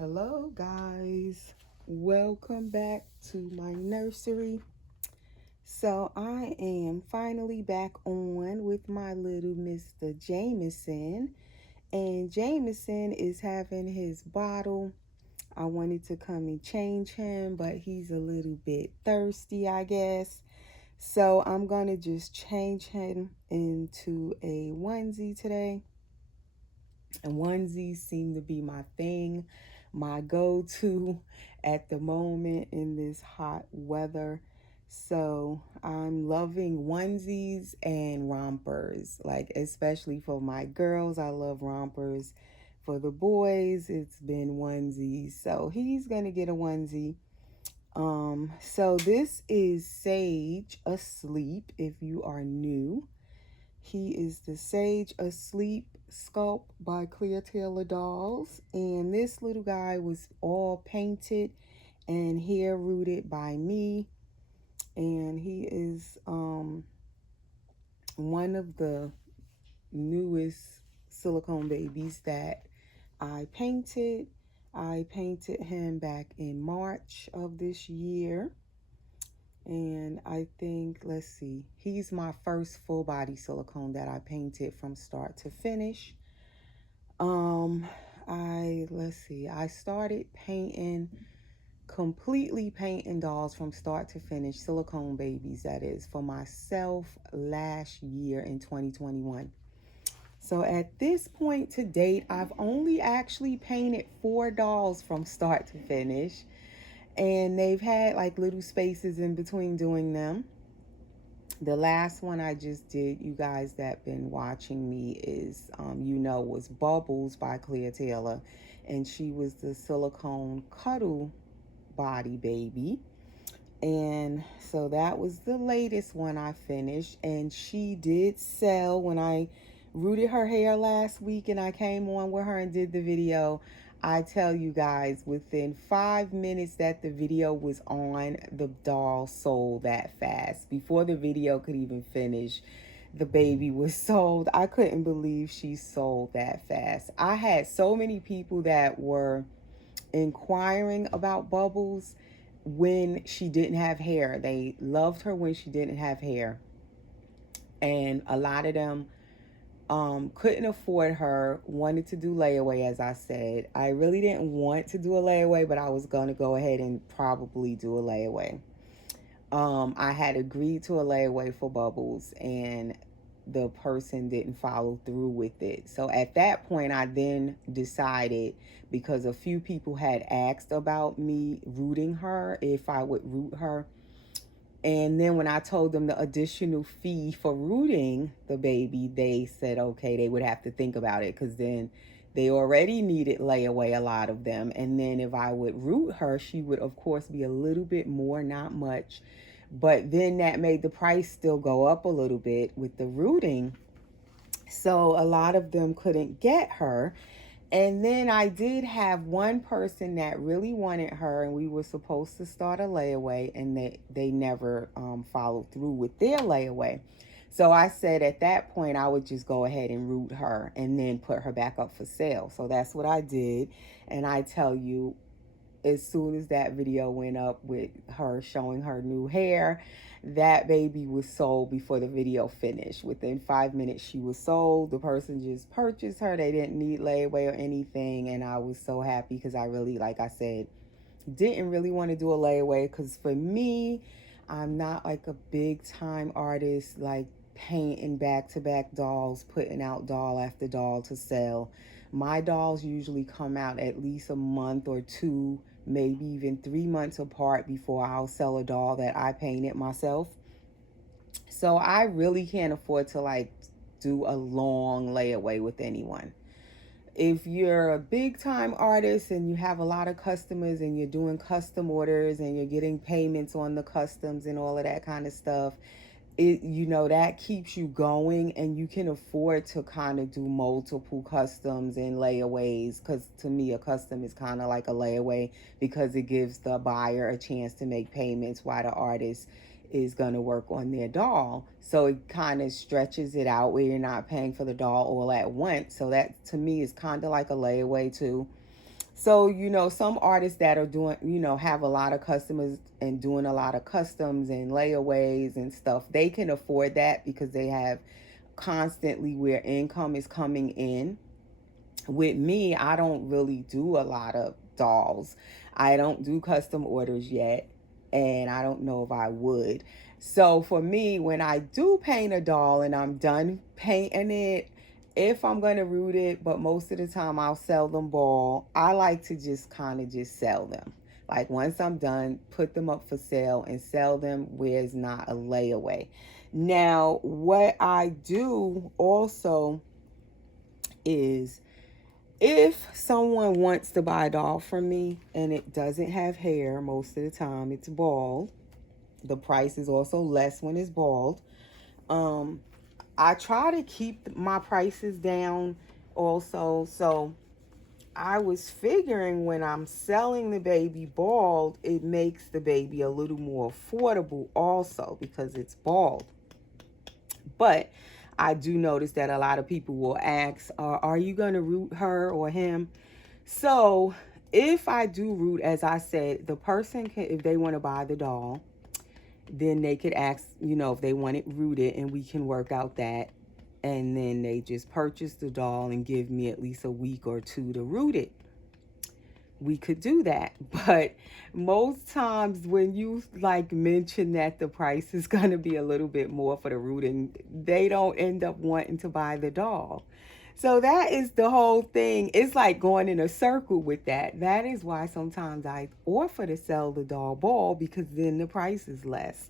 Hello guys, welcome back to my nursery. So I am finally back on with my little Mr. Jameson, and Jameson is having his bottle. I wanted to come and change him, but he's a little bit thirsty, I guess. So I'm gonna just change him into a onesie today. And onesies seem to be my thing, my go-to at the moment in this hot weather. So I'm loving onesies and rompers, like especially for my girls. I love rompers. For the boys, it's been onesies. So he's gonna get a onesie. So this is Sage Asleep if you are new. He is the Sage Asleep sculpt by Clear Taylor Dolls. And this little guy was all painted and hair rooted by me. And he is one of the newest silicone babies that I painted. I painted him back in March of this year. And I think, let's see, he's my first full body silicone that I painted from start to finish. Um, I started completely painting dolls from start to finish, silicone babies, that is, for myself last year in 2021. So at this point to date, I've only actually painted 4 dolls from start to finish. And they've had like little spaces in between doing them. The last one I just did, you guys that been watching me, is was Bubbles by Clear Taylor, and she was the silicone cuddle body baby. And so that was the latest one I finished, and she did sell. When I rooted her hair last week and I came on with her and did the video, I tell you guys, within 5 minutes that the video was on, the doll sold that fast. Before the video could even finish, the baby was sold. I couldn't believe she sold that fast. I had so many people that were inquiring about Bubbles when she didn't have hair. They loved her when she didn't have hair. And a lot of them couldn't afford her, wanted to do layaway, as I said. I really didn't want to do a layaway, but I was going to go ahead and probably do a layaway. I had agreed to a layaway for Bubbles, and the person didn't follow through with it. So at that point, I then decided, because a few people had asked about me rooting her, if I would root her. And then when I told them the additional fee for rooting the baby, they said, okay, they would have to think about it, because then they already needed layaway, a lot of them. And then if I would root her, she would, of course, be a little bit more, not much. But then that made the price still go up a little bit with the rooting. So a lot of them couldn't get her. And then I did have one person that really wanted her, and we were supposed to start a layaway, and they never followed through with their layaway. So I said at that point I would just go ahead and root her and then put her back up for sale. So that's what I did. And I tell you, as soon as that video went up with her showing her new hair, that baby was sold before the video finished. Within 5 minutes, she was sold. The person just purchased her. They didn't need layaway or anything. And I was so happy, because I really, like I said, didn't really want to do a layaway, because for me, I'm not like a big time artist, like painting back-to-back dolls, putting out doll after doll to sell. My dolls usually come out at least a month or two, maybe even 3 months apart, before I'll sell a doll that I painted myself. So I really can't afford to like do a long layaway with anyone. If you're a big time artist and you have a lot of customers and you're doing custom orders and you're getting payments on the customs and all of that kind of stuff, that keeps you going, and you can afford to kind of do multiple customs and layaways, because to me a custom is kind of like a layaway, because it gives the buyer a chance to make payments while the artist is going to work on their doll. So it kind of stretches it out where you're not paying for the doll all at once. So that to me is kind of like a layaway too. So, some artists that are doing, have a lot of customers and doing a lot of customs and layaways and stuff, they can afford that because they have constantly where income is coming in. With me, I don't really do a lot of dolls. I don't do custom orders yet, and I don't know if I would. So for me, when I do paint a doll and I'm done painting it, if I'm going to root it, but most of the time I'll sell them ball, I like to just kind of just sell them. Like once I'm done, put them up for sale and sell them where it's not a layaway. Now, what I do also is if someone wants to buy a doll from me and it doesn't have hair, most of the time it's bald. The price is also less when it's bald. Um, I try to keep my prices down also. So I was figuring when I'm selling the baby bald, it makes the baby a little more affordable also because it's bald. But I do notice that a lot of people will ask, are you going to root her or him? So if I do root, as I said, the person can, if they want to buy the doll, then they could ask, if they want it rooted, and we can work out that. And then they just purchase the doll and give me at least a week or two to root it. We could do that. But most times when you like mention that the price is going to be a little bit more for the rooting, they don't end up wanting to buy the doll. So that is the whole thing. It's like going in a circle with that. That is why sometimes I offer to sell the doll ball because then the price is less.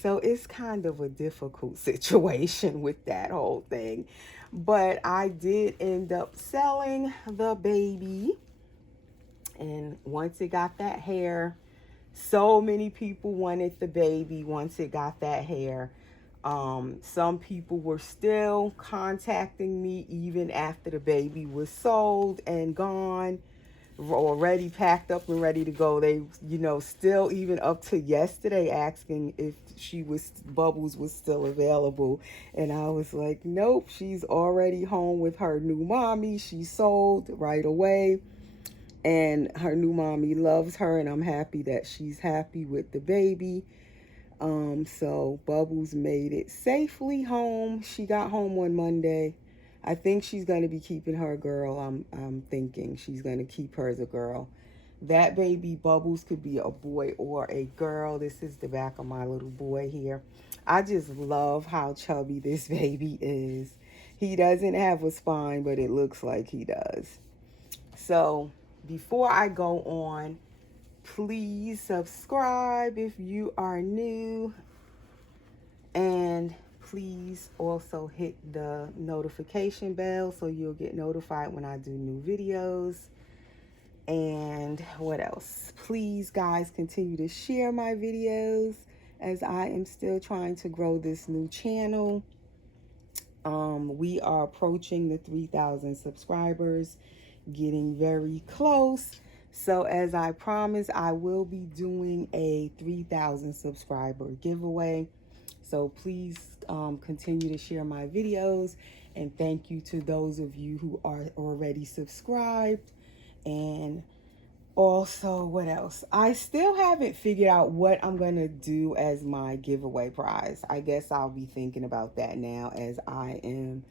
So it's kind of a difficult situation with that whole thing. But I did end up selling the baby. And once it got that hair, so many people wanted the baby once it got that hair. Some people were still contacting me even after the baby was sold and gone, already packed up and ready to go. They, still even up to yesterday asking if Bubbles was still available. And I was like, nope, she's already home with her new mommy. She sold right away. And her new mommy loves her, and I'm happy that she's happy with the baby. So Bubbles made it safely home. She got home on Monday. I think she's going to be keeping her girl. I'm thinking she's going to keep her as a girl. That baby Bubbles could be a boy or a girl. This is the back of my little boy here. I just love how chubby this baby is. He doesn't have a spine, but it looks like he does. So before I go on, please subscribe if you are new, and please also hit the notification bell so you'll get notified when I do new videos. And what else? Please, guys, continue to share my videos as I am still trying to grow this new channel. We are approaching the 3,000 subscribers, getting very close. So as I promised, I will be doing a 3,000 subscriber giveaway. So please continue to share my videos, and thank you to those of you who are already subscribed. And also, what else? I still haven't figured out what I'm going to do as my giveaway prize. I guess I'll be thinking about that now as I am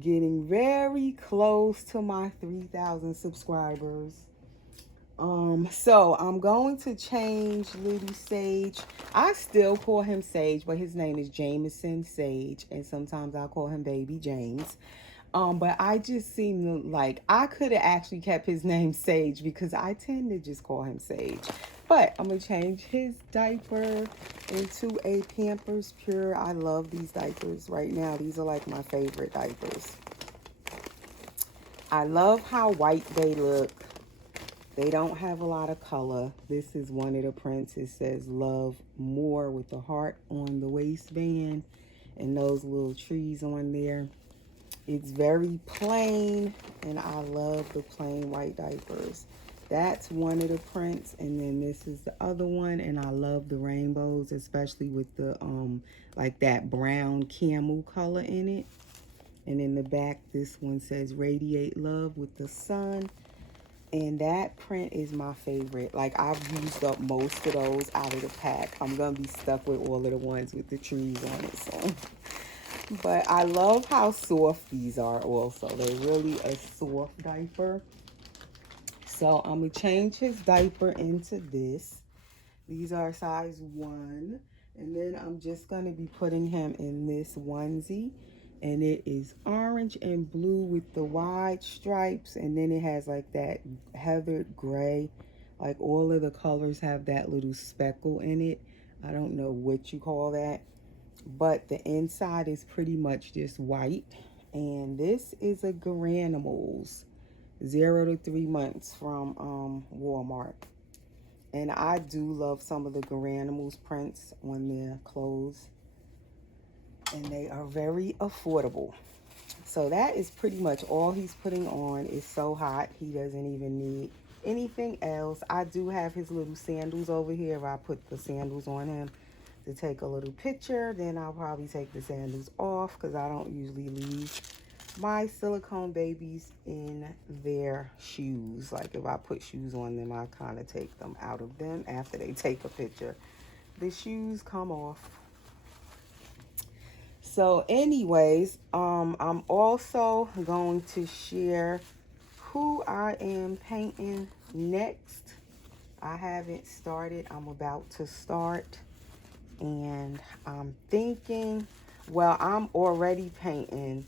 getting very close to my 3,000 subscribers. So I'm going to change little Sage. I still call him Sage, but his name is Jameson Sage, and sometimes I'll call him Baby James. But I just seem like I could have actually kept his name Sage because I tend to just call him Sage. But I'm going to change his diaper into a Pampers Pure. I love these diapers right now. These are like my favorite diapers. I love how white they look. They don't have a lot of color. This is one of the prints. It says love more with the heart on the waistband and those little trees on there. It's very plain, and I love the plain white diapers. That's one of the prints, and then this is the other one, and I love the rainbows, especially with the like that brown camel color in it. And in the back, this one says radiate love with the sun. And that print is my favorite. Like, I've used up most of those out of the pack. I'm going to be stuck with all of the ones with the trees on it. So, but I love how soft these are also. They're really a soft diaper. So I'm going to change his diaper into this. These are size 1. And then I'm just going to be putting him in this onesie. And it is orange and blue with the wide stripes. And then it has like that heathered gray. Like all of the colors have that little speckle in it. I don't know what you call that. But the inside is pretty much just white. And this is a Garanimals 0 to 3 months from Walmart. And I do love some of the Garanimals prints on their clothes. And they are very affordable. So that is pretty much all he's putting on. It's so hot, he doesn't even need anything else. I do have his little sandals over here. If I put the sandals on him to take a little picture, then I'll probably take the sandals off because I don't usually leave my silicone babies in their shoes. Like if I put shoes on them, I kind of take them out of them after they take a picture. The shoes come off. So anyways, I'm also going to share who I am painting next. I haven't started. I'm about to start. And I'm thinking, well, I'm already painting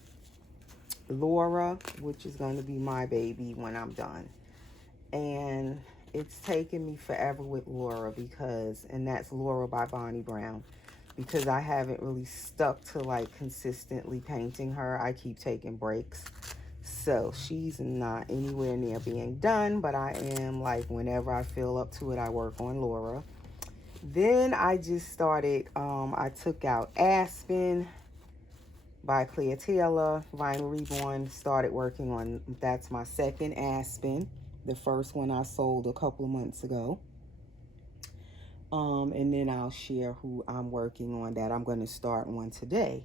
Laura, which is going to be my baby when I'm done. And it's taken me forever with Laura because, and that's Laura by Bonnie Brown, because I haven't really stuck to like consistently painting her. I keep taking breaks. So she's not anywhere near being done, but I am like, whenever I feel up to it, I work on Laura. Then I just started, I took out Aspen by Claire Taylor, Vinyl Reborn, started working on, that's my second Aspen. The first one I sold a couple of months ago. And then I'll share who I'm working on that I'm going to start on today.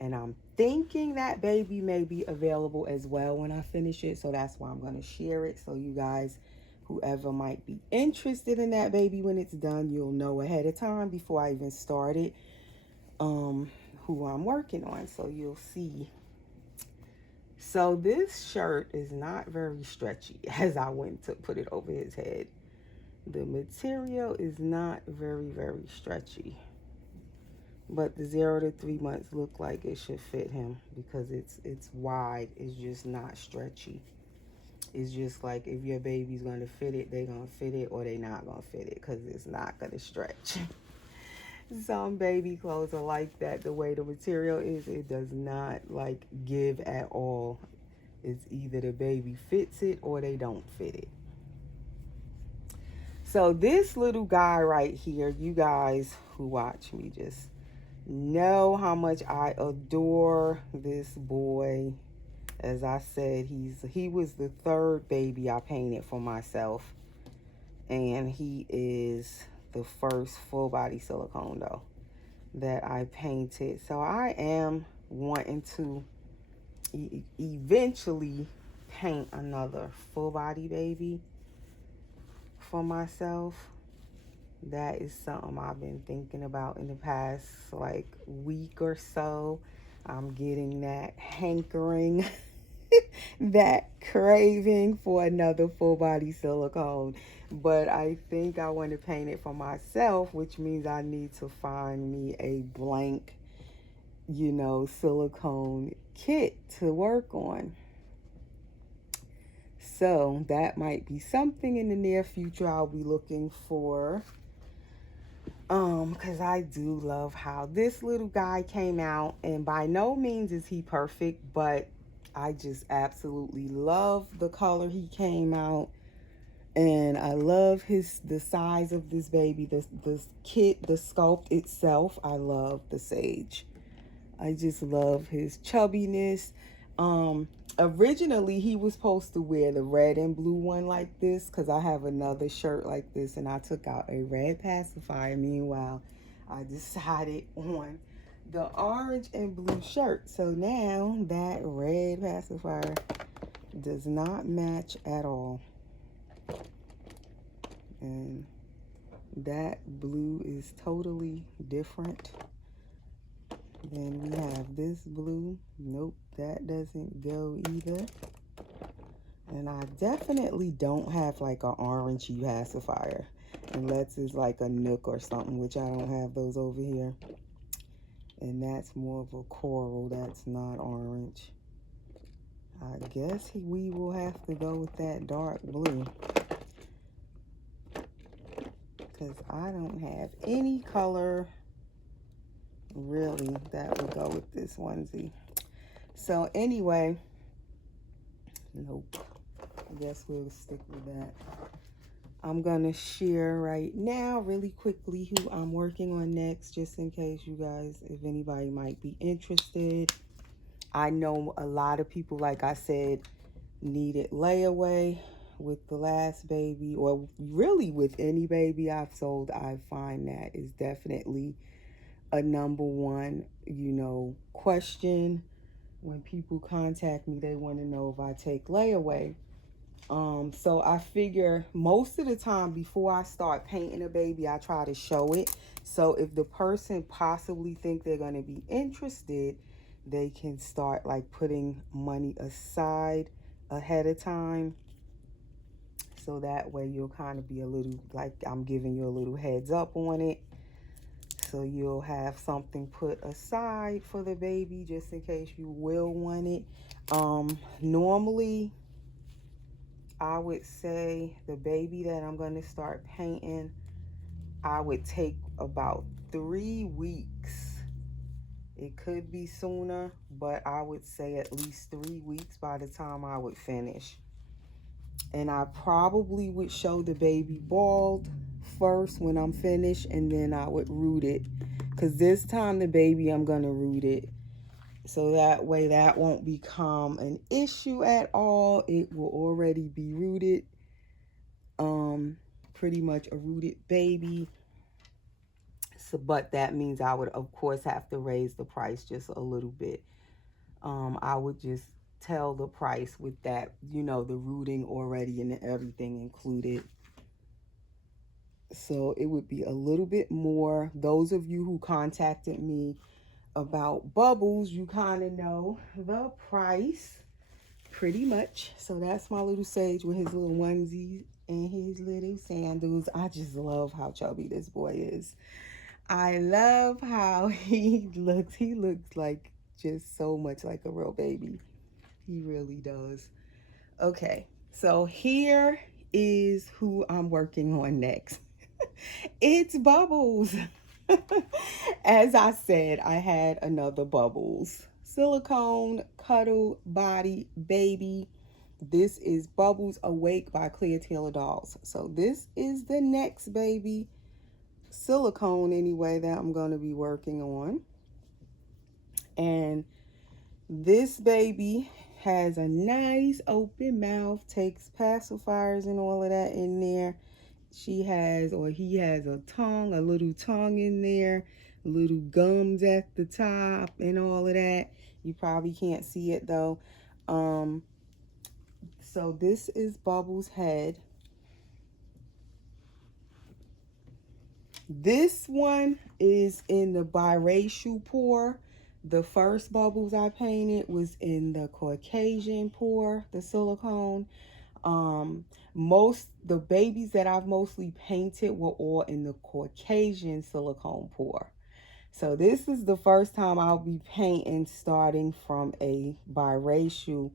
And I'm thinking that baby may be available as well when I finish it. So that's why I'm going to share it. So you guys, whoever might be interested in that baby when it's done, you'll know ahead of time before I even start it, who I'm working on. So you'll see. So this shirt is not very stretchy as I went to put it over his head. The material is not very, very stretchy. But the 0 to 3 months look like it should fit him because it's wide. It's just not stretchy. It's just like if your baby's going to fit it, they're going to fit it, or they're not going to fit it because it's not going to stretch. Some baby clothes are like that. The way the material is, it does not like give at all. It's either the baby fits it or they don't fit it. So this little guy right here, you guys who watch me just know how much I adore this boy. As I said, he was the third baby I painted for myself. And he is the first full body silicone though that I painted. So I am wanting to eventually paint another full body baby for myself. That is something I've been thinking about in the past like week or so. I'm getting that hankering, that craving for another full body silicone. But I think I want to paint it for myself, which means I need to find me a blank, silicone kit to work on. So that might be something in the near future I'll be looking for. Because I do love how this little guy came out, and by no means is he perfect, but I just absolutely love the color he came out. And I love the size of this baby, the kit, the sculpt itself. I love the Sayge. I just love his chubbiness. Originally he was supposed to wear the red and blue one like this because I have another shirt like this, and I took out a red pacifier. Meanwhile, I decided on the orange and blue shirt. So now that red pacifier does not match at all. That blue is totally different. Then we have this blue. Nope, that doesn't go either. And I definitely don't have like an orangey pacifier, unless it's like a Nook or something, which I don't have those over here. And that's more of a coral, that's not orange. I guess we will have to go with that dark blue, because I don't have any color really that would go with this onesie. So anyway, nope, I guess we'll stick with that. I'm gonna share right now really quickly who I'm working on next, just in case you guys, if anybody might be interested. I know a lot of people, like I said, needed layaway with the last baby, or really with any baby I've sold. I find that is definitely a number one, question. When people contact me, they want to know if I take layaway. So I figure most of the time before I start painting a baby, I try to show it. So if the person possibly think they're going to be interested, they can start like putting money aside ahead of time. So that way you'll kind of be a little, like I'm giving you a little heads up on it. So you'll have something put aside for the baby just in case you will want it. Normally, I would say the baby that I'm going to start painting, I would take about 3 weeks. It could be sooner, but I would say at least 3 weeks by the time I would finish. And I probably would show the baby bald first when I'm finished, and then I would root it. Because this time the baby, I'm going to root it. So that way that won't become an issue at all. It will already be rooted. Pretty much a rooted baby. So, but that means I would, of course, have to raise the price just a little bit. I would just tell the price with that, the rooting already and everything included. So it would be a little bit more. Those of you who contacted me about bubbles, you kind of know the price pretty much. So that's my little Sage with his little onesies and his little sandals. I just love how chubby this boy is. I love how he looks. He looks like just so much like a real baby. He really does. Okay, so here is who I'm working on next. It's Bubbles. As I said, I had another Bubbles. Silicone Cuddle Body Baby. This is Bubbles Awake by Clear Taylor Dolls. So this is the next baby, silicone anyway, that I'm going to be working on. And this baby has a nice open mouth, takes pacifiers and all of that in there. She has, or he has a tongue, a little tongue in there, little gums at the top and all of that. You probably can't see it though. So this is Bubbles' head. This one is in the biracial pour. The first Bubbles I painted was in the Caucasian pour, the silicone. The babies that I've mostly painted were all in the Caucasian silicone pour. So this is the first time I'll be painting starting from a biracial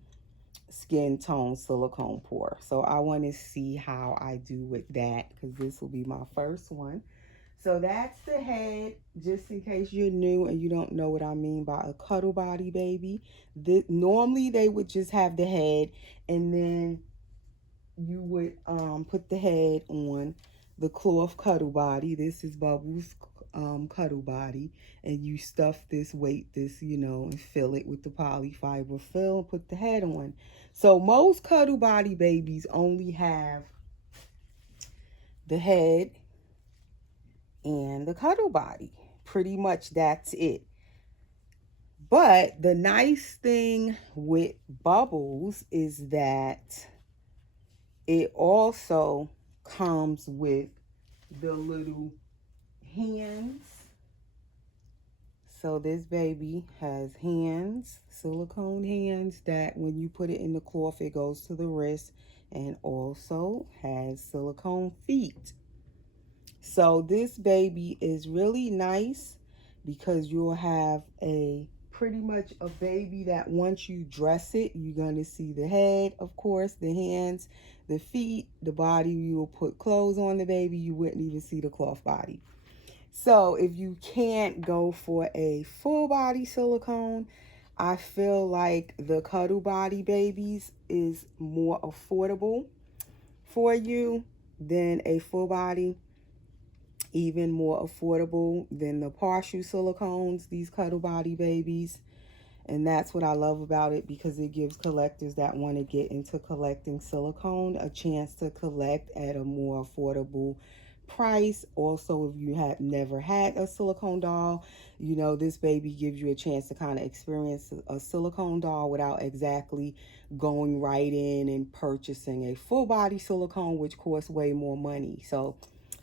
skin tone silicone pour. So I want to see how I do with that, because this will be my first one. So that's the head, just in case you're new and you don't know what I mean by a cuddle body baby. Normally they would just have the head, and then you would put the head on the cloth cuddle body. This is Bubbles' cuddle body, and you stuff this, and fill it with the polyfiber fill and put the head on. So most cuddle body babies only have the head and the cuddle body. Pretty much that's it. But the nice thing with Bubbles is that it also comes with the little hands. So this baby has hands, silicone hands, that when you put it in the cloth, it goes to the wrist, and also has silicone feet. So this baby is really nice because you'll have a pretty much a baby that once you dress it, you're going to see the head, of course, the hands, the feet, the body. You will put clothes on the baby. You wouldn't even see the cloth body. So if you can't go for a full body silicone, I feel like the Cuddle Body Babies is more affordable for you than a full body, even more affordable than the partial silicones, these Cuddle Body Babies. And that's what I love about it, because it gives collectors that want to get into collecting silicone a chance to collect at a more affordable price. Also, if you have never had a silicone doll, you know, this baby gives you a chance to kind of experience a silicone doll without exactly going right in and purchasing a full body silicone, which costs way more money. So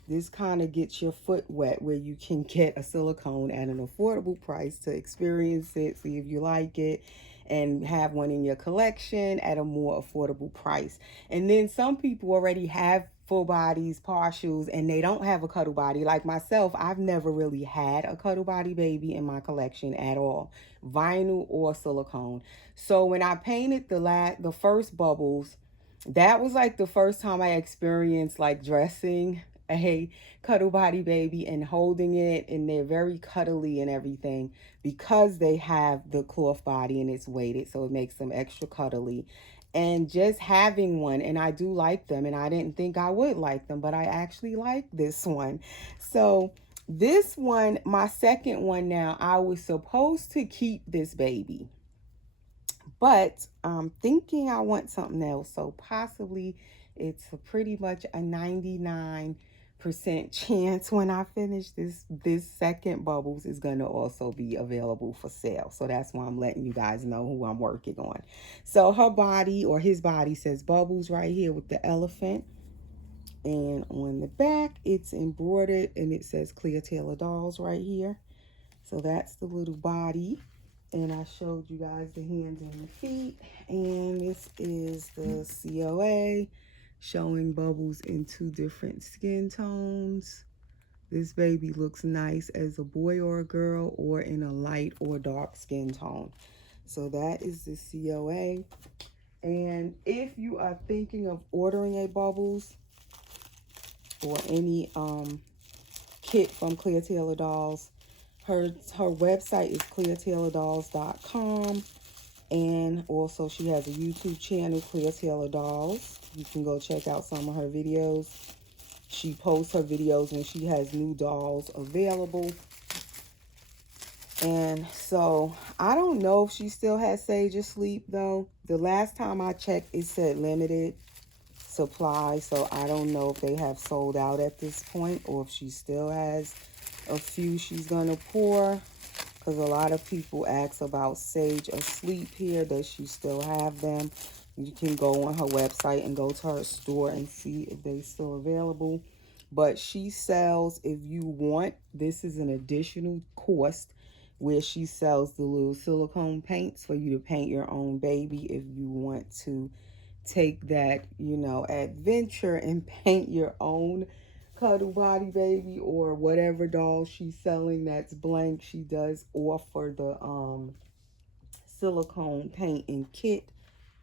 this kind of gets your foot wet where you can get a silicone at an affordable price to experience it, see if you like it, and have one in your collection at a more affordable price. And then some people already have full bodies, partials, and they don't have a Cuddle Body. Like myself, I've never really had a Cuddle Body baby in my collection at all, vinyl or silicone. So when I painted the first bubbles, that was like the first time I experienced like dressing a Cuddle Body baby and holding it, and they're very cuddly and everything because they have the cloth body and it's weighted, so it makes them extra cuddly. And just having one, and I do like them, and I didn't think I would like them, but I actually like this one. So this one, my second one now, I was supposed to keep this baby, but I'm thinking I want something else. So possibly it's pretty much a 99% chance when I finish this second bubbles is going to also be available for sale. So that's why I'm letting you guys know who I'm working on. So her body, or his body, says bubbles right here with the elephant. And on the back, it's embroidered and it says Clear Tailor Dolls right here. So that's the little body. And I showed you guys the hands and the feet. And this is the COA, showing bubbles in 2 different skin tones. This baby looks nice as a boy or a girl, or in a light or dark skin tone. So that is the COA. And if you are thinking of ordering a bubbles or any kit from Clear Tailor Dolls, her website is cleartailordolls.com, and also she has a YouTube channel, Clear Tailor Dolls. You can go check out some of her videos. She posts her videos when she has new dolls available. And so I don't know if she still has Sayge asleep though. The last time I checked, it said limited supply, so I don't know if they have sold out at this point or if she still has a few she's gonna pour, because a lot of people ask about Sayge asleep here. Does she still have them? You can go on her website and go to her store and see if they're still available. But she sells, if you want, this is an additional cost where she sells the little silicone paints for you to paint your own baby if you want to take that, you know, adventure and paint your own Cuddle Body baby or whatever doll she's selling that's blank. She does offer the silicone painting kit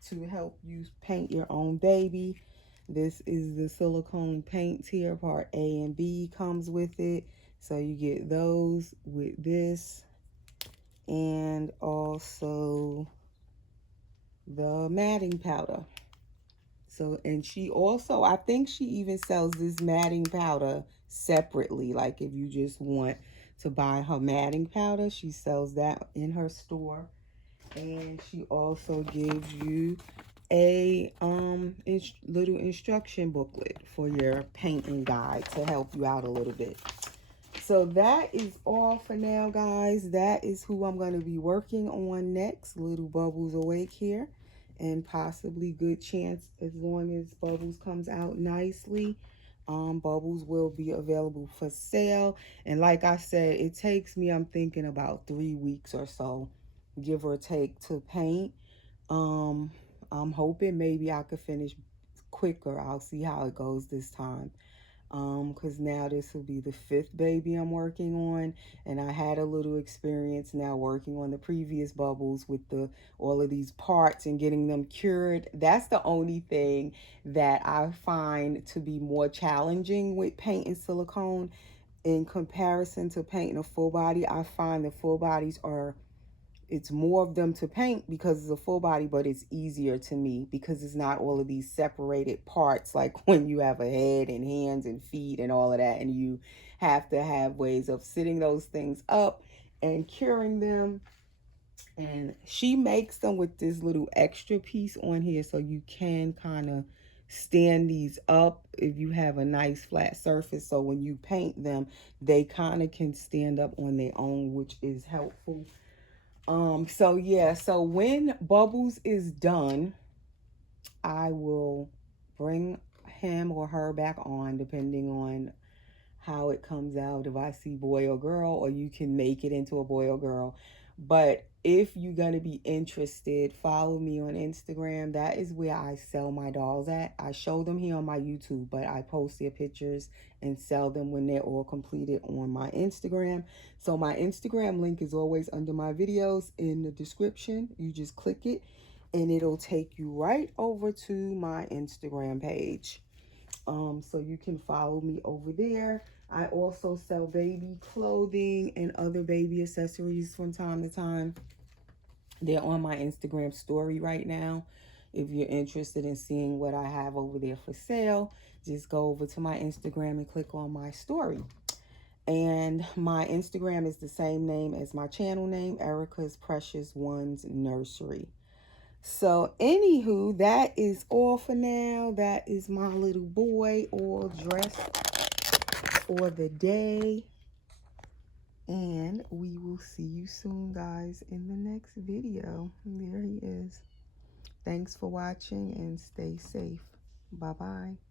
to help you paint your own baby. This is the silicone paints here. Part A and B comes with it. So you get those with this, and also the matting powder. So, and she also, I think she even sells this matting powder separately. Like if you just want to buy her matting powder, she sells that in her store. And she also gives you a little instruction booklet for your painting guide to help you out a little bit. So that is all for now, guys. That is who I'm going to be working on next. Little Bubbles Awake here. And possibly good chance, as long as Bubbles comes out nicely, Bubbles will be available for sale. And like I said, it takes me, I'm thinking about 3 weeks or so, give or take, to paint. Um, I'm hoping maybe I could finish quicker. I'll see how it goes this time. Because now this will be the 5th baby I'm working on, and I had a little experience now working on the previous bubbles with the all of these parts and getting them cured. That's the only thing that I find to be more challenging with painting silicone in comparison to painting a full body. I find the full bodies are, it's more of them to paint because it's a full body, but it's easier to me because it's not all of these separated parts like when you have a head and hands and feet and all of that, and you have to have ways of sitting those things up and curing them. And she makes them with this little extra piece on here so you can kind of stand these up if you have a nice flat surface, so when you paint them they kind of can stand up on their own, which is helpful. So yeah, so when Bubbles is done, I will bring him or her back on depending on how it comes out, if I see boy or girl, or you can make it into a boy or girl. But if you're going to be interested, follow me on Instagram. That is where I sell my dolls at. I show them here on my YouTube, but I post their pictures and sell them when they're all completed on my Instagram. So my Instagram link is always under my videos in the description. You just click it and it'll take you right over to my Instagram page. So you can follow me over there. I also sell baby clothing and other baby accessories from time to time. They're on my Instagram story right now. If you're interested in seeing what I have over there for sale, just go over to my Instagram and click on my story. And my Instagram is the same name as my channel name, Erica's Precious Ones Nursery. So, anywho, that is all for now. That is my little boy all dressed for the day. And we will see you soon, guys, in the next video. There he is. Thanks for watching and stay safe. Bye-bye.